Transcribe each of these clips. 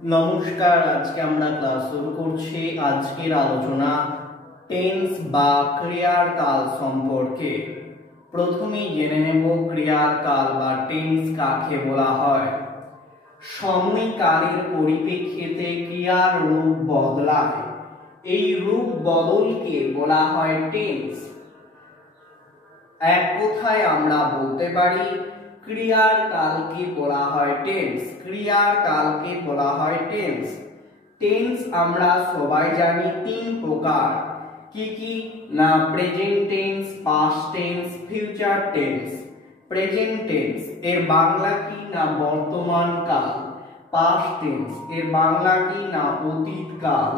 নমস্কার, আজকে আমরা ক্লাস শুরু করছি। আজকের আলোচনা টেন্স বা ক্রিয়ার কাল সম্পর্কে। প্রথমেই জেনে নেব ক্রিয়ার কাল বা টেন্স কাকে বলা হয়। সময়কালের পরিপ্রেক্ষিতে ক্রিয়ার রূপ বদলায়, এই রূপ বদলকে বলা হয় টেন্স। এক কথায় আমরা বলতে পারি ক্রিয়ার কালকে বলা হয় টেন্স। ক্রিয়ার কালকে বলা হয় টেন্স। টেন্স আমরা সবাই জানি তিন প্রকার। কি কি না, present tense, past tense, future tense. Present tense এর বাংলা কি না বর্তমান কাল। পাস্ট টেন্স এর বাংলা কি না অতীত কাল।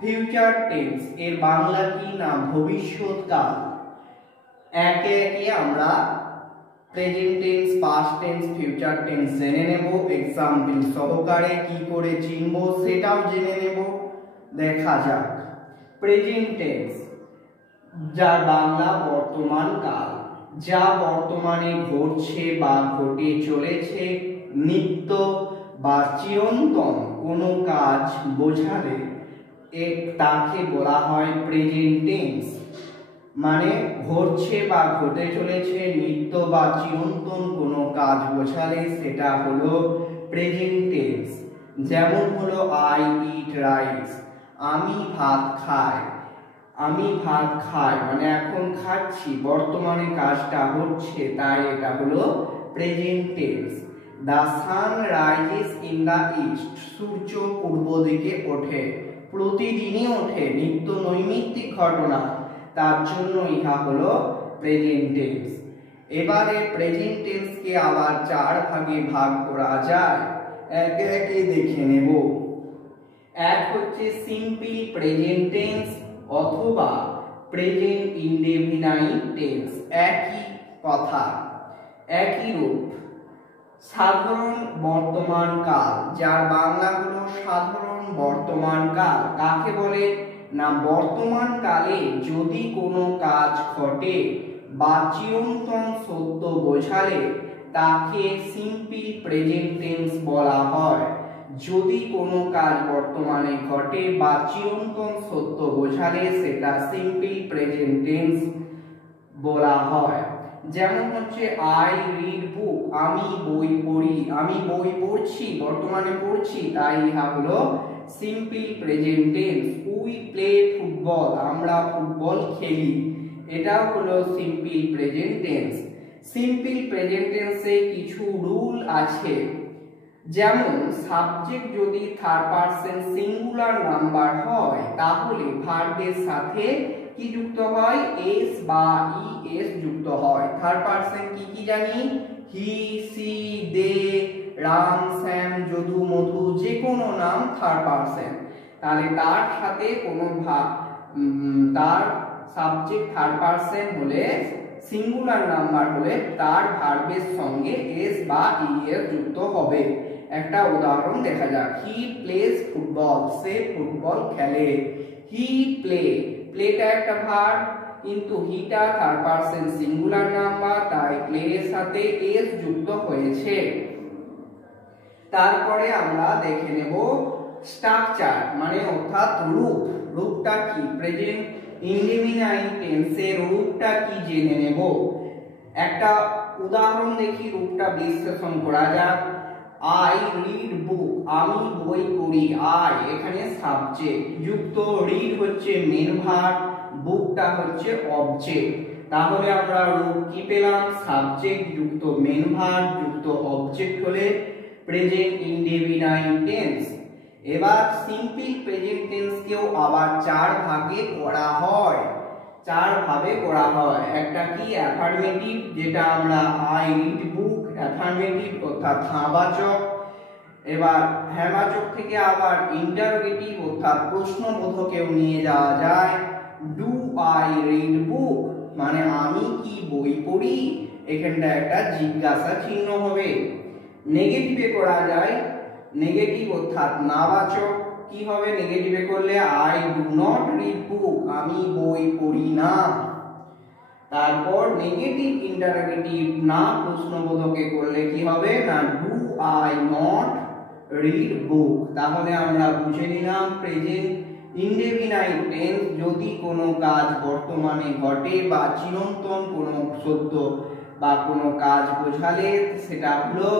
ফিউচার টেন্স এর বাংলা কি না ভবিষ্যৎ কাল। একে একে আমরা present tense, past tense, future tense জেনে নেব। এক্সাম্পল সহকারে কি করে চিনব সেটাও জেনে নেব। দেখা যাক। প্রেজেন্ট টেন্স যার বাংলা বর্তমান কাল, যা বর্তমানে ঘটছে বা ঘটে চলেছে, নিত্য বা চিরন্তন কোনো কাজ বোঝালে তাকে বলা হয় প্রেজেন্ট টেন্স। মানে ঘটছে বা ঘটে চলেছে, নিত্য বা চিরন্তন কোনো কাজ বোঝালে সেটা হলো প্রেজেন্ট টেন্স। যেমন হলো আই ইট রাইস, আমি ভাত খাই। আমি ভাত খাই মানে এখন খাচ্ছি, বর্তমানে কাজটা হচ্ছে, তাই এটা হলো present tense. The sun rises in the east, সূর্য পূর্ব দিকে ওঠে। প্রতিদিনই ওঠে, নিত্য নৈমিত্তিক ঘটনা, তার জন্য ইহা হলো প্রেজেন্ট টেন্স। এবারে প্রেজেন্ট টেন্সকে আবার চার ভাগে ভাগ করা যায়, একে একে দেখে নেব। এক হচ্ছে সিম্পল প্রেজেন্ট টেন্স অথবা প্রেজেন্ট ইনডেফিনাইট টেন্স। একই কথা, একই রূপ। সাধারণ বর্তমান কাল, যার বাংলা হলো সাধারণ বর্তমান কাল। কাকে বলে না বর্তমান কালে যদি কোনো কাজ ঘটে বা চিরন্তন সত্য বোঝালে তাকে সিম্পল প্রেজেন্ট টেন্স বলা হয়। যদি কোনো কাজ বর্তমানে ঘটে বা চিরন্তন সত্য বোঝালে সেটা সিম্পল প্রেজেন্ট টেন্স বলা হয়। যেমন হচ্ছে আই রিড বুক, আমি বই পড়ি। আমি বই পড়ছি, বর্তমানে পড়ছি, তাই ইহা হলো simple present tense. We play football, আমরা ফুটবল খেলি, এটা হলো simple present tense. Simple present টেন্সে কিছু রুল আছে। যেমন সাবজেক্ট যদি থার্ড পারসন সিঙ্গুলার নাম্বার হয় তাহলে ভার্বের সাথে কি যুক্ত হয়, এস বা ইএস যুক্ত হয়। থার্ড পারসন কি কি জানি, হি, সি, দে, রাম, শ্যাম, যদু, মধু, যে কোনো নাম থার্ড পারসন, তাহলে তার সাথে কোনো তার সাবজেক্ট থার্ড পারসন হলে, সিঙ্গুলার নাম্বার হলে তার ভার্বের সঙ্গে এস বা ইএস যুক্ত হবে। একটা উদাহরণ দেখা যাক। হি প্লেজ ফুটবল, সে ফুটবল খেলে। হি প্লে, প্লেটা একটা ভার্ব, কিন্তু হিটা থার্ড পারসন সিঙ্গুলার নাম্বার, তাই প্লে এর সাথে এস যুক্ত হয়েছে। তারপরে আমরা দেখে নেব স্ট্রাকচার মানে অর্থাৎ রূপ। রূপটা কি, প্রেজেন্ট ইনডেফিনাইট টেন্সের রূপটা কি জেনে নেব। একটা উদাহরণ দেখি, রূপটা বিশ্লেষণ করা যাক। আই রিড বুক, আমি বই পড়ি। আই এখানে সাবজেক্ট যুক্ত, রিড হচ্ছে মেন ভার্ব, বুকটা হচ্ছে অবজেক্ট। তাহলে আমরা রূপ কি পেলাম, সাবজেক্ট যুক্ত মেন ভার্ব যুক্ত অবজেক্ট হলে প্রেজেন্ট ইনডেফিনাইট টেন্স। এবার সিম্পল প্রেজেন্ট টেন্সকেও আবার চার ভাগে করা হয়। চার ভাবে করা হয়। একটা কি অ্যাফার্মেটিভ, যেটা আমরা আই রিড বুক, অ্যাফার্মেটিভ অর্থাৎ হ্যাঁবাচক। এবার হ্যাঁবাচক থেকে আবার ইন্টারোগেটিভ অর্থাৎ প্রশ্নবোধকেও নিয়ে যাওয়া যায়। ডু আই রিড বুক মানে আমি কি বই পড়ি, এখানটা একটা জিজ্ঞাসা চিহ্ন হবে। নেগেটিভে করা যায়, নেগেটিভ অর্থাৎ নাবাচক। কি হবে নেগেটিভে করলে, আই ডু নট রিড বুক, আমি বই পড়ি না। তারপর নেগেটিভ ইন্টারোগেটিভ না প্রশ্নবোধকে করলে কি হবে না, ডু আই নট রিড বুক। তাহলে আমরা বুঝে নিলাম প্রেজেন্ট ইনডেফিনাইট টেন্স যদি কোনো কাজ বর্তমানে ঘটে বা চিরন্তন কোনো সত্য বা কোনো কাজ বোঝালে সেটা হলো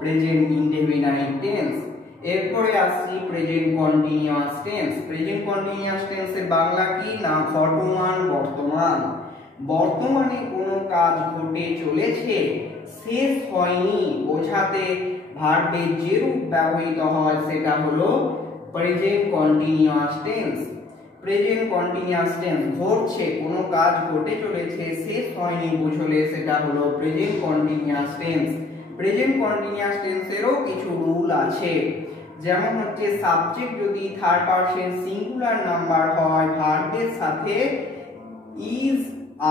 প্রেজেন্ট ইনডেফিনাইট টেন্স। এরপরে আসছি present continuous tense. Present continuous টেন্সের বাংলা কি না ঘটমান বর্তমান। বর্তমানে কোনো কাজ ঘটে চলেছে, শেষ হয়নি বোঝাতে ভার্বের যে রূপ ব্যবহৃত হয় সেটা হলো present continuous tense. Present continuous tense ঘটছে, কোনো কাজ ঘটে চলেছে, শেষ হয়নি বুঝলে সেটা হলো present continuous tense. Present continuous টেন্সেরও কিছু রুল আছে, যেমন হচ্ছে সাবজেক্ট যদি থার্ড পারসন সিঙ্গুলার নাম্বার হয়, ভার্বের সাথে ইজ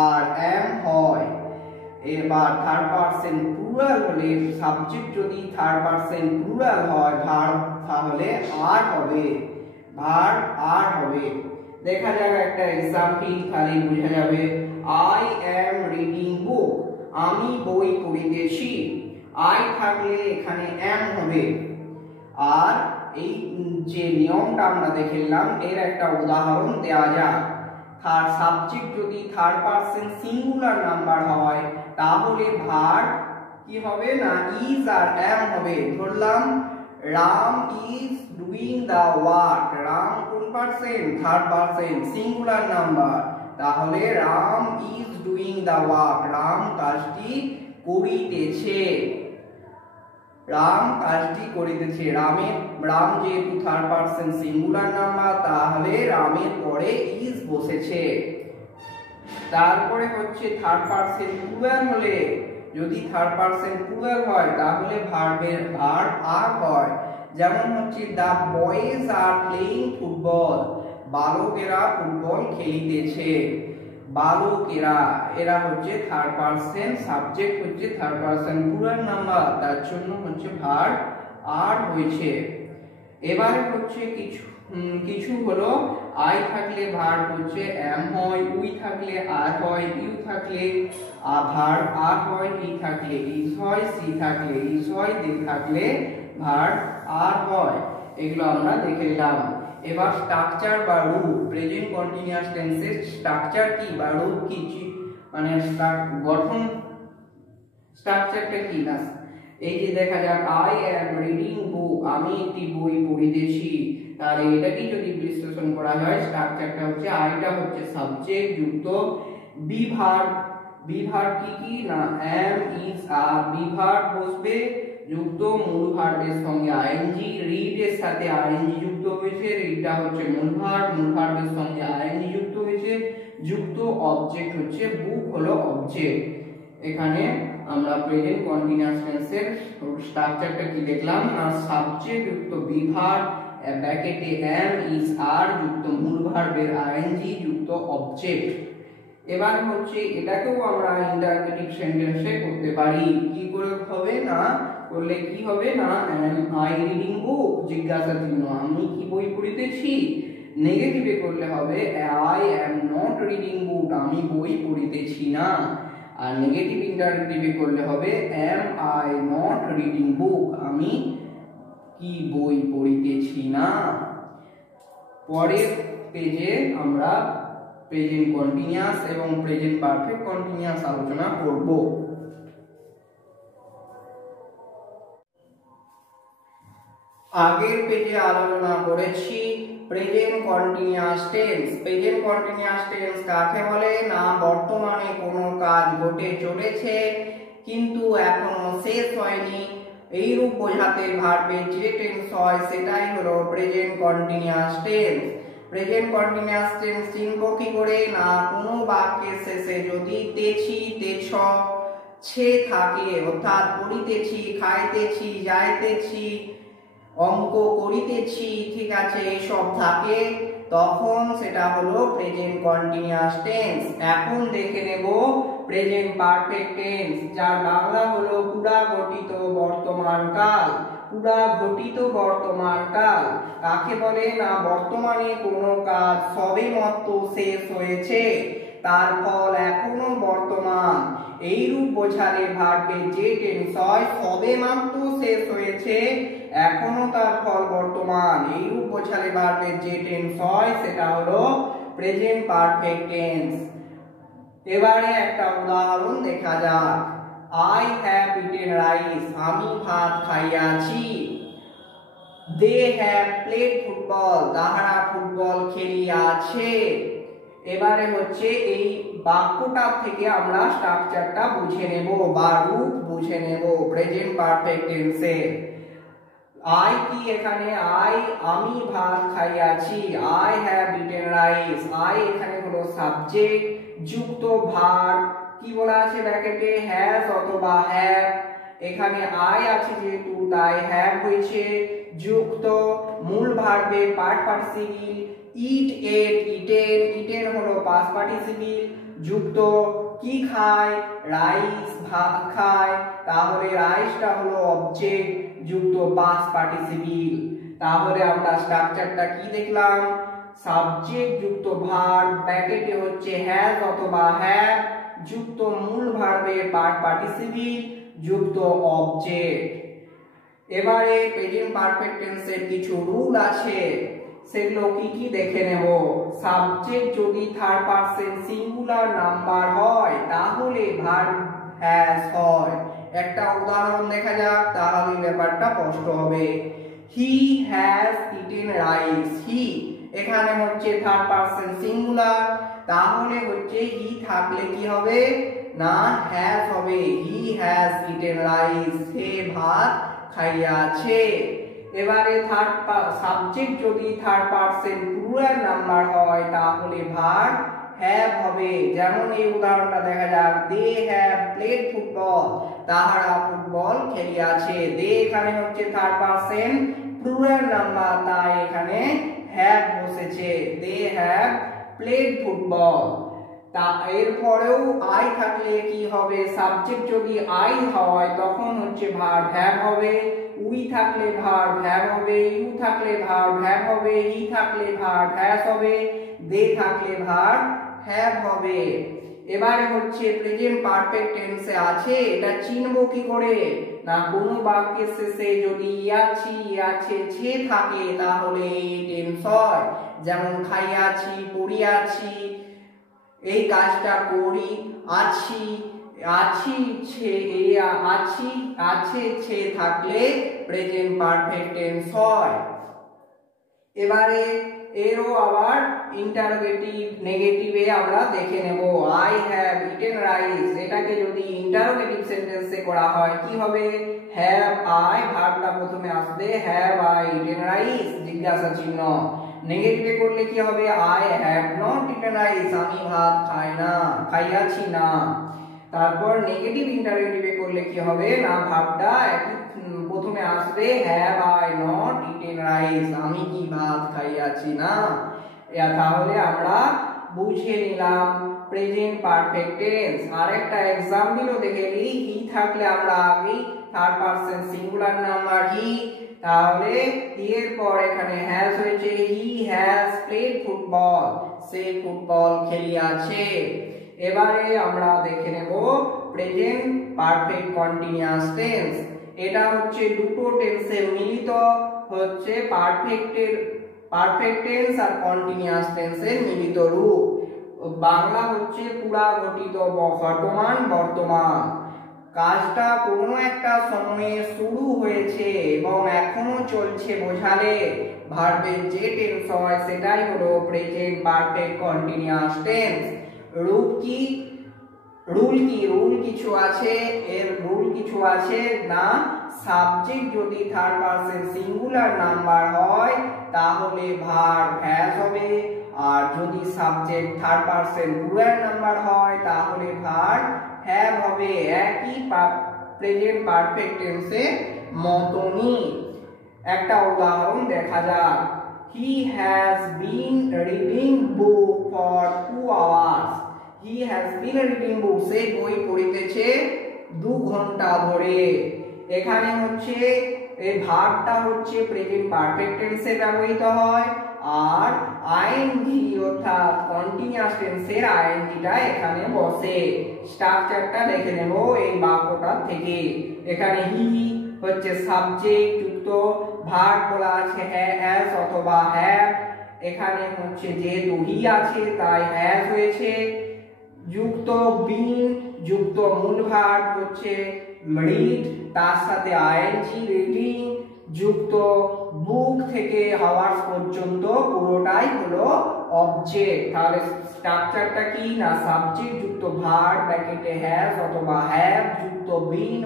আর এম হয়। এবার থার্ড পারসন প্লুরাল হলে, সাবজেক্ট যদি থার্ড পারসন প্লুরাল হয়, ভার্ব তাহলে আর হবে, ভার্ব আর হবে। দেখা যাক একটা এক্সাম্পল, খালি বোঝা যাবে। আই অ্যাম রিডিং বুক, আমি বই পড়িতেছি। আই থাকলে এখানে অ্যাম হবে। আর এই যে নিয়মটা আমরা দেখলাম এর একটা উদাহরণ দেওয়া যাক। থার্ড সাবজেক্ট যদি থার্ড পারসন সিঙ্গুলার নাম্বার হয় তাহলে ভার্ব কি হবে না ইজ আর অ্যাম হবে। ধরলাম Ram is doing the work. Ram কোন পারসন? থার্ড পারসন সিঙ্গুলার নাম্বার, তাহলে Ram is doing the work, Ram কাজটি করিতেছে। রাম কাজটি করিতেছে। রাম যেহেতু থার্ড পারসন সিঙ্গুলার নাম্বার তাহলে রামের পরে ইজ বসেছে। তারপরে হচ্ছে থার্ড পারসন প্লুরাল হলে, যদি থার্ড পারসন প্লুরাল হয় তাহলে ভার্বের ভার্ব আর হয়। যেমন হচ্ছে দা বয়েজ আর প্লেইং ফুটবল, বালকেরা ফুটবল খেলিতেছে। বালকেরা এরা হচ্ছে থার্ড পারসন, সাবজেক্ট হচ্ছে থার্ড পারসন প্লুরাল নাম্বার, তার জন্য হচ্ছে ভার্ব আর হয়েছে। এবারে হচ্ছে কিছু হলো আই থাকলে ভার্ব হচ্ছে এম হয়, উই থাকলে আর হয়, ইউ থাকলে ভার্ব আর হয়, হি থাকলে ইজ হয়, সি থাকলে ইজ হয়, দে থাকলে ভার্ব আর হয়। এগুলো আমরা দেখে নিলাম। এবার স্ট্রাকচার বা রূপ, প্রেজেন্ট কন্টিনিউয়াস টেন্সের স্ট্রাকচার কি বা রূপ কি, মানে গঠন স্ট্রাকচারটা কি না। এই যে দেখা যাক আই অ্যাম রিডিং বুক, আমি একটি বই পড়িতেছি। তাহলে এটাকে যদি বিশ্লেষণ করা হয় স্ট্রাকচারটা হচ্ছে আইটা হচ্ছে সাবজেক্ট যুক্ত বি ভার্ব। বি ভার্ব কি কি না am is are, be verb বসবে যুক্ত মূল ভার্বের সঙ্গে আইএনজি। রিড এর সাথে আইএনজি যুক্ত হয়েছে, রিডটা হচ্ছে মূল ভার্ব, মূল ভার্বের সঙ্গে আইএনজি যুক্ত হয়েছে, যুক্ত অবজেক্ট হচ্ছে বুক হলো অবজেক্ট। এখানে আমরা প্রেজেন্ট কন্টিনিউয়াস টেন্সের স্ট্রাকচারটা কি দেখলাম না সাবজেক্ট যুক্ত বি ভার্ব ব্র্যাকেটে এম ইজ আর যুক্ত মূল ভার্বের আইএনজি যুক্ত অবজেক্ট। এবার হচ্ছে এটাকেও আমরা ইন্টারগেটিভ সেন্টেন্সে করতে পারি। কি করে হবে না করলে কি হবে না এম আই রিডিং বুক, জিজ্ঞাসা চিহ্ন আমি কি বই পড়িতেছি। নেগেটিভে করলে হবে I am not reading book, আমি বই পড়িতেছি না। আর নেগেটিভ ইন্টারগেটিভে করলে হবে am I not reading book, আমি কি বই পড়িতেছি না। পরের পেজে আমরা প্রেজেন্ট কন্টিনিউয়াস এবং প্রেজেন্ট পারফেক্ট কন্টিনিউয়াস আলোচনা করব। আগের পেজে আলোচনা করেছি present continuous tense. Present continuous tense কাকে বলে না বর্তমানে কোনো কাজ ঘটে চলেছে কিন্তু এখনো শেষ হয়নি, এই রূপ বোঝাতে ভার্বের যে টেন্স হয় সেটাই হলো present continuous tense. Present continuous tense চিনব কি করে না কোনো বাক্যের শেষে যদি তেছি, তেছ, ছে থাকে অর্থাৎ পড়িতেছি, খাইতেছি, যাইতেছি, অঙ্ক করিতেছি, ঠিক আছে, এসব থাকে তখন সেটা হলো প্রেজেন্ট কন্টিনিউয়াস টেন্স। এখন দেখে নেব প্রেজেন্ট পারফেক্ট টেন্স, যার বাংলা হলো পুরা ঘটিত বর্তমান কাল। পুরা ঘটিত বর্তমান কাল কাকে বলে না বর্তমানে কোনো কাজ সবেমাত্র শেষ হয়েছে তার ফল এখনো বর্তমান। এইরূপ বোঝালে ভার্বের যে টেন্স হয় সবে মাত্র শেষ হয়েছে, এখনো তার ফল বর্তমান। এইরূপ বোঝালে ভার্বের যে টেন্স হয় সেটা হলো প্রেজেন্ট পারফেক্ট টেন্স। এবারে একটা উদাহরণ দেখা যাক। I have eaten rice, আমি ভাত খাইয়াছি। They have played football, তাহারা ফুটবল খেলিয়াছে। এবারে হচ্ছে এই বাক্যটা থেকে আমরা স্ট্রাকচারটা বুঝে নেব বা রূপ বুঝে নেব প্রেজেন্ট পারফেক্ট টেন্সে। I কি এখানে আমি ভাত খাইয়াছি, I have eaten rice, I এখানে হলো সাবজেক্ট যুক্ত ভার্ব কি বলা আছে ব্র্যাকেটে হ্যাজ অথবা হ্যাভ। এখানে I আছে যেহেতু তাই হ্যাভ হয়েছে যুক্ত মূল ভার্বের পার্ট পার্টিসিপল ইট এট ইটেন, ইটেন হলো পাস্ট পার্টিসিপল যুক্ত কি খায় রাইস ভাত খায়, তাহলে রাইসটা হলো অবজেক্ট যুক্ত পাস্ট পার্টিসিপল। তাহলে আমরা স্ট্রাকচারটা কি দেখলাম, সাবজেক্ট যুক্ত ভার্ব ব্র্যাকেটে হচ্ছে হ্যাজ অথবা হ্যাভ যুক্ত মূল ভার্বের পার্ট পার্টিসিপল যুক্ত অবজেক্ট। এবারে প্রেজেন্ট পারফেক্ট টেন্সের কিছু রুল আছে, সেগুলো কি কি দেখে নেব। সাবজেক্ট যদি থার্ড পারসন সিঙ্গুলার নাম্বার হয় তাহলে ভার্ব হ্যাজ হয়। একটা উদাহরণ দেখা যাক তাহলে ব্যাপারটা স্পষ্ট হবে। হি হ্যাজ ইটেন রাইস, হি এখানে হচ্ছে থার্ড পারসন সিঙ্গুলার, তাহলে হচ্ছে হি থাকলে কি হবে না হ্যাজ হবে। হি হ্যাজ ইটেন রাইস, সে ভাত খাইয়াছে। এবারে সাবজেক্ট যদি থার্ড পারসন প্লুরাল নাম্বার হয় তাহলে ভার্ব হ্যাভ হবে। যেমন এই উদাহরণটা দেখা যাক, দে হ্যাভ প্লেড ফুটবল, তাহারা ফুটবল খেলিয়াছে। দে এখানে হচ্ছে থার্ড পারসন প্লুরাল নাম্বার, তাই এখানে হ্যাভ বসেছে, দে হ্যাভ প্লেড ফুটবল। তা এরপরেও আই থাকলে কি হবে, সাবজেক্ট যদি আই হয় তখন হচ্ছে ভার্ব হ্যাভ হবে, উই থাকলে ভার্ব হ্যাভ হবে, ইউ থাকলে ভার্ব হ্যাভ হবে, হি থাকলে ভার্ব হ্যাজ হবে, দে থাকলে ভার্ব হ্যাভ হবে। এবারে হচ্ছে প্রেজেন্ট পারফেক্ট টেন্সে আছে, এটা চিনব কি করে না, কোনো বাক্যের শেষে যদি ইয়াছি ইয়াছে ছে থাকে তাহলে এই টেন্স হয়। যেমন খাইয়াছি, পড়িয়াছি, এই কাজটা করি, আছি, আছি ছে আছি আছে ছে থাকলে প্রেজেন্ট পারফেক্ট টেন্স হয়। এবারে এরও আবার ইন্টারোগেটিভ নেগেটিভে আমরা দেখে নেব। আই হ্যাভ ইটেন রাইস, এটাকে যদি ইন্টারোগেটিভ সেন্টেন্সে করা হয় কি হবে, হ্যাভ আই ভার্বটা প্রথমে আসবে, হ্যাভ আই ইটেন রাইস জিজ্ঞাসা চিহ্ন। নেগেটিভে করলে কি হবে, I have not eaten rice, আমি ভাত খাইয়াছি না। তারপর নেগেটিভ ইন্টারোগেটিভে করলে কি হবে না, ভার্বটা প্রথমে আসবে have I not eaten rice, আমি কি ভাত খাইয়াছি না। তাহলে আমরা বুঝে নিলাম প্রেজেন্ট পারফেক্ট টেন্স। আরেকটা एग्जांपलও দেখে নিই। হি থাকলে আমরা আগে third person singular number he, তাহলে হি এর পর এখানে হ্যাজ হয়েছে, হি হ্যাজ প্লেড ফুটবল, সে ফুটবল খেলিয়াছে। এবারে আমরা দেখে নেব প্রেজেন্ট পারফেক্ট কন্টিনিউয়াস টেন্স। এটা হচ্ছে দুটো টেন্সের মিলিত হচ্ছে পারফেক্ট টেন্স আর কন্টিনিউয়াস টেন্সের মিলিত রূপ। বাংলা হচ্ছে পুরা ঘটিত ঘটমান বর্তমান। কাজটা কোনো একটা সময়ে শুরু হয়েছে এবং এখনো চলছে বোঝালে ভার্বের যে টেন্স হয় সেটাই হলো প্রেজেন্ট পারফেক্ট কন্টিনিউয়াস টেন্স। রূল কি, রুল কিছু আছে, এর রুল কিছু আছে না, সাবজেক্ট যদি থার্ড পারসন সিঙ্গুলার নাম্বার হয় তাহলে ভার্ব হ্যাজ হবে, আর যদি subject third person plural number হয় তাহলে ভার্ব হ্যাভ হবে। একই প্রেজেন্ট পারফেক্ট টেন্সের মতনই। একটা উদাহরণ দেখা যাক। He has been reading book for 2 hours, he has been reading book, সে বই পড়িতেছে 2 ঘন্টা ধরে। এখানে হচ্ছে এই ভার্বটা হচ্ছে প্রেজেন্ট পারফেক্ট টেন্সে ব্যবহৃত হয়, আর আইএনজি অর্থাৎ কন্টিনিউয়াস টেন্সের আইএনজিটা এখানে বসে। স্ট্রাকচারটা দেখে নেব এই বাক্যটা থেকে। এখানে হি হচ্ছে সাবজেক্ট যুক্ত ভার্ব বলা আছে হ্যাজ অথবা হ্যাভ। এখানে হচ্ছে যেহেতু হি আছে তাই হ্যাজ হয়েছে, যুক্ত বিন যুক্ত মূল ভার্ব হচ্ছে রিড, তার সাথে আইএনজি রিডিং, যুক্ত বুক থেকে হাওয়ার্স পর্যন্ত পুরোটাই হলো অবজেক্ট। তাহলে স্ট্রাকচারটা কি না, সাবজেক্ট যুক্ত ভার্ব ব্র্যাকেটে হ্যাজ অথবা হ্যাভ, যুক্ত বিন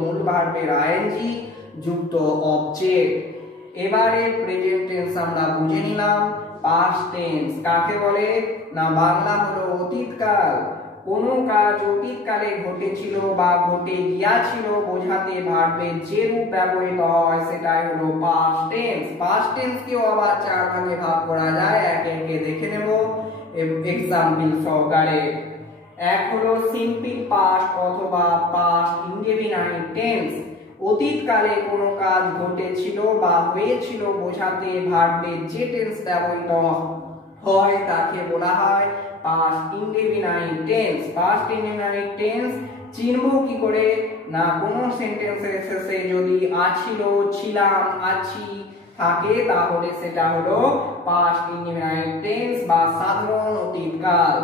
মূল ভার্বের আইএনজি, যুক্ত অবজেক্ট। এবারে প্রেজেন্ট টেন্স আমরা বুঝে নিলাম। পাস্ট টেন্স কাকে বলে না, বাংলা হলো অতীতকাল। কোনো কাজ অতীতকালে ঘটেছিল বা ঘটে গিয়াছিল বোঝাতে ভার্বের যে রূপ ব্যবহৃত হয় সেটাই হলো পাস্ট টেন্স। পাস্ট টেন্স কেও আবার চার ভাগে ভাগ করা যায়, একে একে দেখে নেব এক্সাম্পল সহকারে। এক হলো সিম্পল পাস্ট অথবা পাস্ট ইনডেফিনাইট টেন্স। অতীতকালে কোনো কাজ ঘটেছিল বা হয়েছিল বোঝাতে ভার্বের যে টেন্স ব্যবহৃত হয় তাকে বলা হয় past indefinite tense. Past indefinite tense চিনব কি করে না, কোনো সেন্টেন্সের শেষে যদি আছিল, ছিলাম, আছি থাকে তাহলে সেটা হলো পাস্ট ইনডেফিনাইট টেন্স বা সাধারণ অতীতকাল।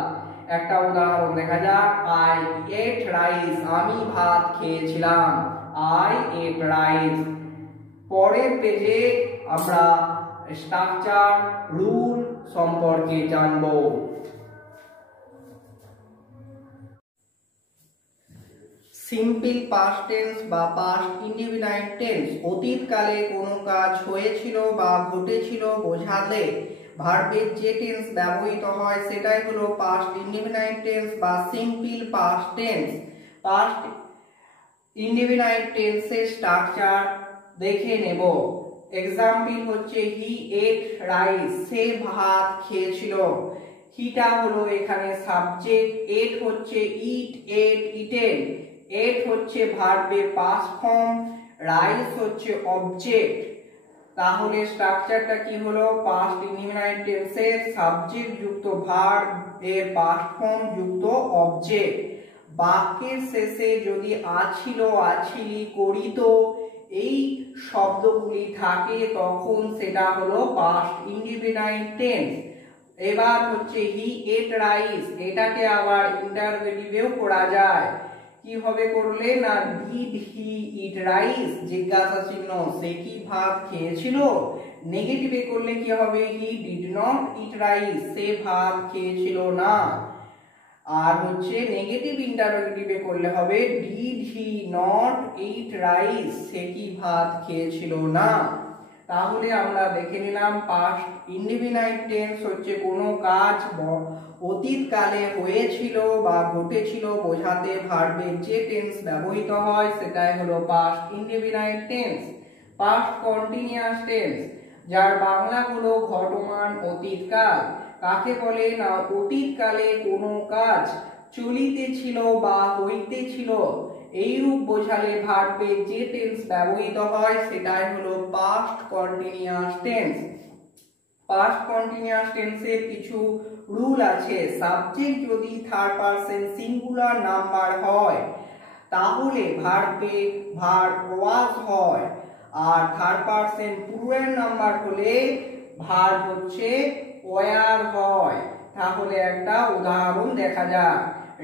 একটা উদাহরণ দেখা যাক, আই এট রাইস, আমি ভাত খেয়েছিলাম। I ate rice. পরের পেজে আমরা স্ট্রাকচার রুল সম্পর্কে জানব। সিম্পল পাস্ট টেন্স বা পাস্ট ইনডেফিনাইট টেন্স অতীতকালে কোনো কাজ হয়েছিল বা ঘটেছিল বোঝাতে ভার্বের যে টেন্স ব্যবহৃত হয় সেটাই হলো পাস্ট ইনডেফিনাইট টেন্স বা simple past tense. Past indefinite টেন্সের স্ট্রাকচার দেখে নেব। এক্সাম্পল হচ্ছে হি এট রাইস, সে ভাত খেয়েছিল। হিটা হলো এখানে সাবজেক্ট, এট হচ্ছে ইট, এট ইটেন। এট হচ্ছে ভার্বের পাস্ট ফর্ম, রাইস হচ্ছে অবজেক্ট। তাহলে স্ট্রাকচারটা কি হলো, পাস্ট ইনডেফিনাইট টেন্সের সাবজেক্ট যুক্ত ভার্ব এর পাস্ট ফর্ম যুক্ত অবজেক্ট। বাক্যের শেষে যদি আছিল, আছিলি, করিত এই শব্দগুলি থাকে তখন সেটা হলো পাস্ট ইনডেফিনাইট টেন্স। এবার হচ্ছে হি এট রাইস, এটাকে আবার ইন্টারোগেটিভেও করা যায়। কি হবে করলে না, ডিড হি ইট রাইস, জিজ্ঞাসা চিহ্ন, সে কি ভাত খেয়েছিল। নেগেটিভে করলে কি হবে, he did not eat rice, সে ভাত খেয়েছিল না। আর হচ্ছে নেগেটিভ ইন্টারোগেটিভে করলে হবে did he not eat rice, সে কি ভাত খেয়েছিল না। তাহলে আমরা দেখে নিলাম পাস্ট ইনডেফিনাইট টেন্স হচ্ছে কোনো কাজ অতীতকালে হয়েছিল বা ঘটেছিল বোঝাতে ভার্বের যে টেন্স ব্যবহৃত হয় সেটাই হলো past indefinite tense. Past continuous tense যার বাংলা হলো ঘটমান অতীতকাল কাকে বলে না, অতীতকালে কোনো কাজ চলিতেছিল বা হইতেছিল এইরূপ বোঝালে ভার্বের যে টেন্স ব্যবহৃত হয় সেটাই হলো past continuous tense. Past continuous টেন্সের কিছু রুল আছে। সাবজেক্ট যদি থার্ড পারসন সিঙ্গুলার নাম্বার হয় তাহলে ভার্বে ভার্ব ওয়াজ হয়, আর থার্ড পারসন প্লুরাল নাম্বার হলে ভার্ব হচ্ছে ওয়ার হয়। তাহলে একটা উদাহরণ দেখা যাক,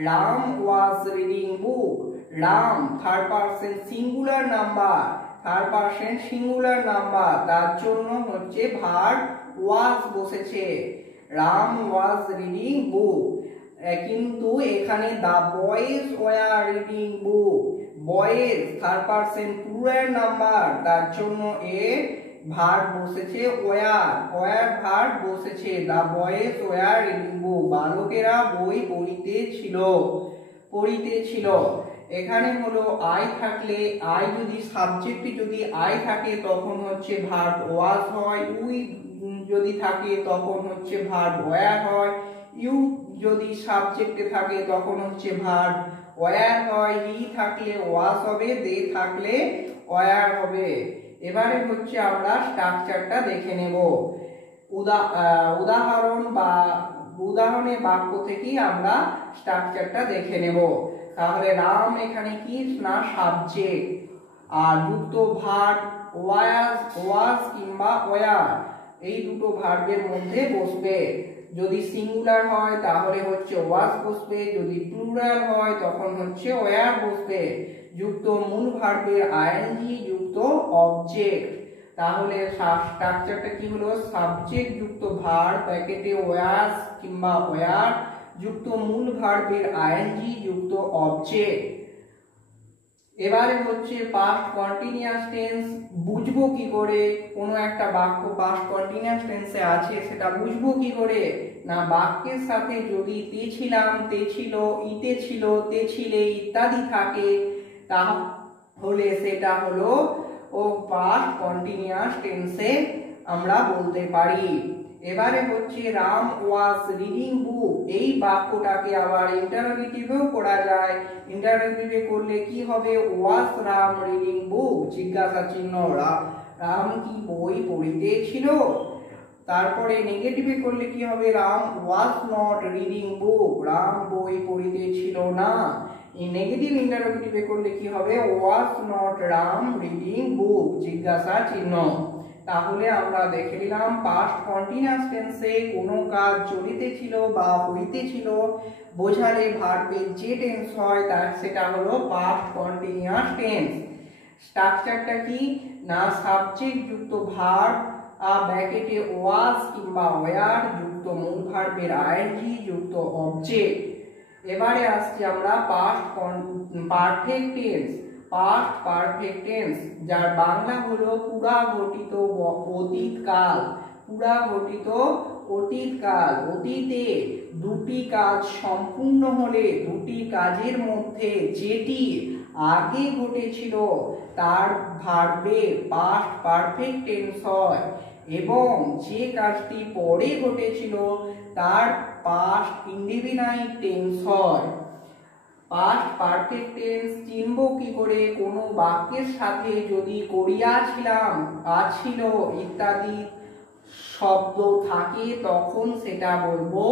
Ram was reading book. Ram third person singular number, third person singular number, তার জন্য হচ্ছে ভার্ব ওয়াজ বসেছে, রাম ওয়াজ রিডিং বুক। কিন্তু এখানে the boys were reading book, boys third person plural number, তার জন্য এ ভার্ব বসেছে ওয়ার, ওয়ার ভার্ব বসেছে, the boys were reading book, বালকেরা বই পড়িতেছিল। এখানে হলো আই থাকলে, আই যদি সাবজেক্টে যদি আই থাকে তখন হচ্ছে ভার্ব ওয়াজ হয়, উই যদি থাকে তখন হচ্ছে ভার্ব ওয়ার হয়, ইউ যদি সাবজেক্টে থাকে তখন হচ্ছে ভার্ব ওয়ার হয়, হি থাকলে ওয়াজ হবে, দে থাকলে ওয়ার হবে। এবারে হচ্ছে আমরা স্ট্রাকচারটা দেখে নেব। উদাহরণের বাক্য থেকেই আমরা স্ট্রাকচারটা দেখে নেব। তাহলে রাম এখানে কি না সাবজেক্ট, আর যুক্ত ভার্ব ওয়াজ কিংবা ওয়ার, এই দুটো ভার্বের মধ্যে বসবে। যদি সিঙ্গুলার হয় তাহলে হচ্ছে ওয়াজ বসবে, যদি প্লুরাল হয় তখন হচ্ছে ওয়ার বসবে। যুক্ত মূল ভার্বের আইএনজি যুক্ত অবজেক্ট। তাহলে স্ট্রাকচারটা কি হলো? সাবজেক্ট যুক্ত ভার্ব ব্র্যাকেটে ওয়াজ কিংবা ওয়ার যুক্ত মূল ভার্বের আইএনজি যুক্ত অবজেক্ট। এবারে হচ্ছে পাস্ট কন্টিনিউয়াস টেন্স। বুঝবো কি করে কোনো একটা বাক্য পাস্ট কন্টিনিউয়াস টেন্সে আছে, সেটা বুঝবো কি করে? না বাক্যের সাথে যদি তে ছিলাম, তে ছিল, ইতে ছিল, তে ছিলে ইত্যাদি থাকে তাহলে সেটা হলো পাস্ট কন্টিনিউয়াস টেন্সে আমরা বলতে পারি। এবারে হচ্ছে রাম ওয়াজ রিডিং বুক। এই বাক্যটাকে আবার ইন্টারোগেটিভেও করা যায়। ইন্টারোগেটিভে করলে কি হবে? ওয়াজ রাম রিডিং বুক, জিজ্ঞাসা চিহ্ন, রাম কি বই পড়িতেছিল। তারপরে নেগেটিভে করলে কি হবে? রাম ওয়াজ নট রিডিং বুক, রাম বই পড়িতেছিল না। এই নেগেটিভ ইন্টারোগেটিভে করলে কি হবে? Was not Ram reading book, জিজ্ঞাসা চিহ্ন। তাহলে আমরা দেখে নিলাম পাস্ট কন্টিনিউয়াস টেন্সে কোনো কাজ চলিতেছিল বা হইতেছিল বোঝালে ভার্বের যে টেন্স হয় তার সেটা হলো পাস্ট কন্টিনিউয়াস টেন্স। স্ট্রাকচারটা কি না সাবজেক্ট যুক্ত ভার্ব ব্র্যাকেটে ওয়াজ কিংবা ওয়ার যুক্ত মূল ভার্বের আইএনজি যুক্ত অবজেক্ট। এবারে আসছি আমরা past perfect tense. Past perfect tense যার বাংলা হলো পুরাঘটিত অতীতকাল। পুরাঘটিত অতীতকাল। অতীতে দুটি কাজ সম্পূর্ণ হলে দুটি কাজের মধ্যে যেটি আগে ঘটেছিল তার ভার্বে পাস্ট পারফেক্ট টেন্স হয়, এবং যে কাজটি পরে ঘটেছিল তার পাস্ট ইনডেফিনাইট টেন্স হয়। পাস্ট পারফেক্ট টেন্স চিনব কি করে? কোনো বাক্যের সাথে যদি করিয়াছিলাম, আছিল ইত্যাদি শব্দ থাকে তখন সেটা বলবো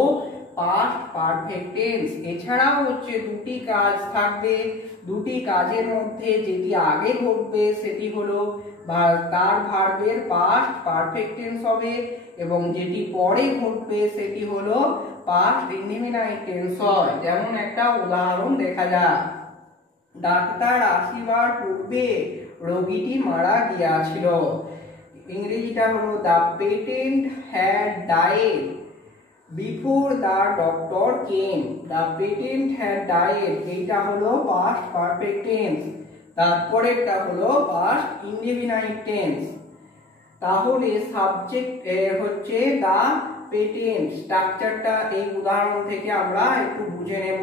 পাস্ট পারফেক্ট টেন্স। এছাড়াও হচ্ছে দুটি কাজ থাকবে, দুটি কাজের মধ্যে যেটি আগে ঘটবে সেটি হলো তার ভার্বের পাস্ট পারফেক্ট টেন্স হবে, এবং যেটি পরে ঘটবে সেটি হলো পাস্ট ইনডেফিনাইট টেন্স হয়। যেমন একটা উদাহরণ দেখা যাক। ডাক্তার আসিবার পূর্বে রোগীটি মারা গিয়াছিল। ইংরেজিটা হলো the patient had died before the doctor came. The patient had died এইটা হলো পাস্ট পারফেক্ট টেন্স, তারপরেরটা হলো পাস্ট ইনডেফিনাইট টেন্স। তাহলে সাবজেক্ট হচ্ছে দ্য পেশেন্ট। স্ট্রাকচারটা এই উদাহরণ থেকে আমরা একটু বুঝে নেব।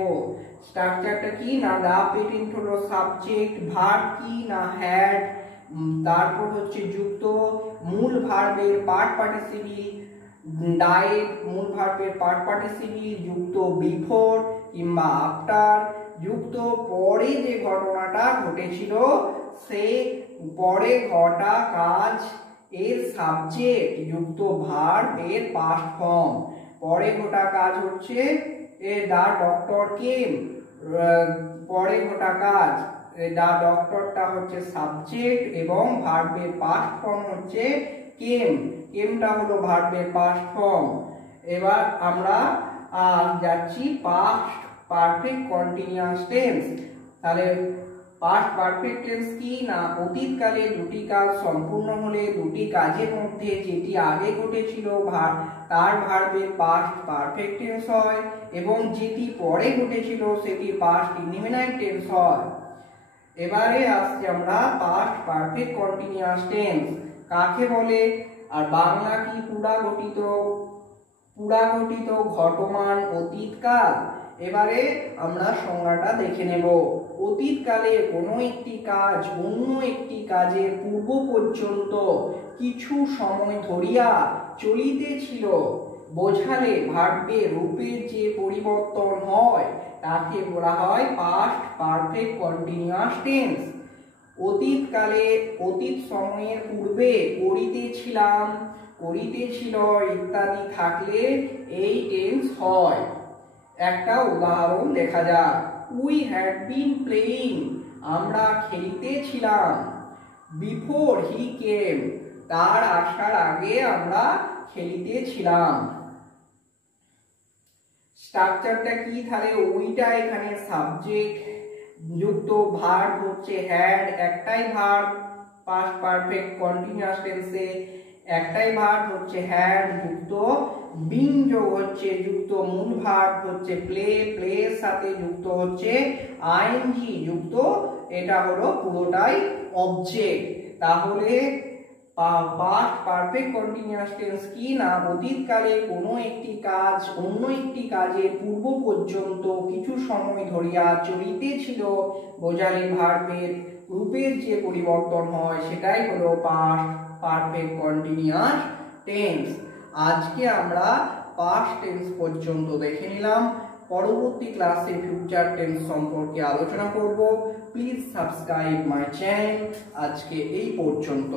স্ট্রাকচারটা কি না দ্য পেশেন্ট হলো সাবজেক্ট, ভার্ব কি না হ্যাড, তারপর হচ্ছে যুক্ত মূল ভার্বের পার্ট পার্টিসিপল ডাইড, মূল ভার্বের পার্ট পার্টিসিপল যুক্ত বিফোর কিংবা আফটার, যুক্ত পরে যে ঘটনাটা ঘটেছিল সেই পরে ঘটা কাজ এর সাবজেক্ট যুক্ত ভার্ব এর পাস্ট ফর্ম। পরে ঘটা কাজ হচ্ছে দা ডক্টর কেম, পরে ঘটা কাজ দা ডক্টরটা হচ্ছে সাবজেক্ট এবং ভার্বের পাস্ট ফর্ম হচ্ছে কেম। কেমটা হলো ভার্বের পাস্ট ফর্ম। এবার আমরা যাচ্ছি পাস্ট পারফেক্ট কন্টিনিউয়াস টেন্স। তাহলে পাস্ট পারফেক্ট টেন্স কি না অতীতকালে দুটি কাজ সম্পূর্ণ হলে দুটি কাজের মধ্যে যেটি আগে ঘটেছিল তার ভার্বের পাস্ট পারফেক্ট টেন্স হয়, এবং যেটি পরে ঘটেছিল সেটি পাস্ট ইনডেফিনাইট টেন্স হয়। এবারে আসছি আমরা পাস্ট পারফেক্ট কন্টিনিউয়াস টেন্স কাকে বলে, আর বাংলা কি পুরাঘটিত ঘটমান অতীতকাল। এবারে আমরা সংজ্ঞাটা দেখে নেব। অতীতকালে কোনো একটি কাজ অন্য একটি কাজের পূর্ব পর্যন্ত কিছু সময় ধরিয়া চলিতেছিল বোঝালে ভার্বের রূপের যে পরিবর্তন হয় তাকে বলা হয় পাস্ট পারফেক্ট কন্টিনিউয়াস টেন্স। অতীতকালে অতীত সময়ের পূর্বে করিতেছিলাম, করিতেছিল ইত্যাদি থাকলে এই টেন্স হয়। একটা উদাহরণ দেখা যাক। উই হ্যাড বিন প্লেইং, আমরা খেলিতেছিলাম। বিফোর হি কেম, তার আসার আগে আমরা খেলিতেছিলাম। স্ট্রাকচারটা কি তাহলে? উইটা এখানে সাবজেক্ট যুক্ত, ভার্ব হচ্ছে হ্যাড, একটাই ভার্ব পাস্ট পারফেক্ট কন্টিনিউয়াস টেন্সে একটাই ভার্ব হচ্ছে হ্যাড যুক্ত বিন যোগ হচ্ছে যুক্ত মূল ভার্ব হচ্ছে প্লে, প্লে এর সাথে যুক্ত হচ্ছে আইএনজি যুক্ত, এটা হলো পুরোটাই অবজেক্ট। তাহলে পাস্ট পারফেক্ট কন্টিনিউয়াস টেন্স কি না? অতীতকালে কোনো একটি কাজ অন্য একটি কাজের পূর্ব পর্যন্ত কিছু সময় ধরিয়া চলিতেছিল বোঝালে ভার্বের রূপের যে পরিবর্তন হয় সেটাই হলো পাস্ট পারফেক্ট কন্টিনিউয়াস টেন্স। আজকে আমরা পাস্ট টেন্স পর্যন্ত দেখে নিলাম। পরবর্তী ক্লাসে ফিউচার টেন্স সম্পর্কে আলোচনা করব। Please subscribe my channel. আজকে এই পর্যন্ত।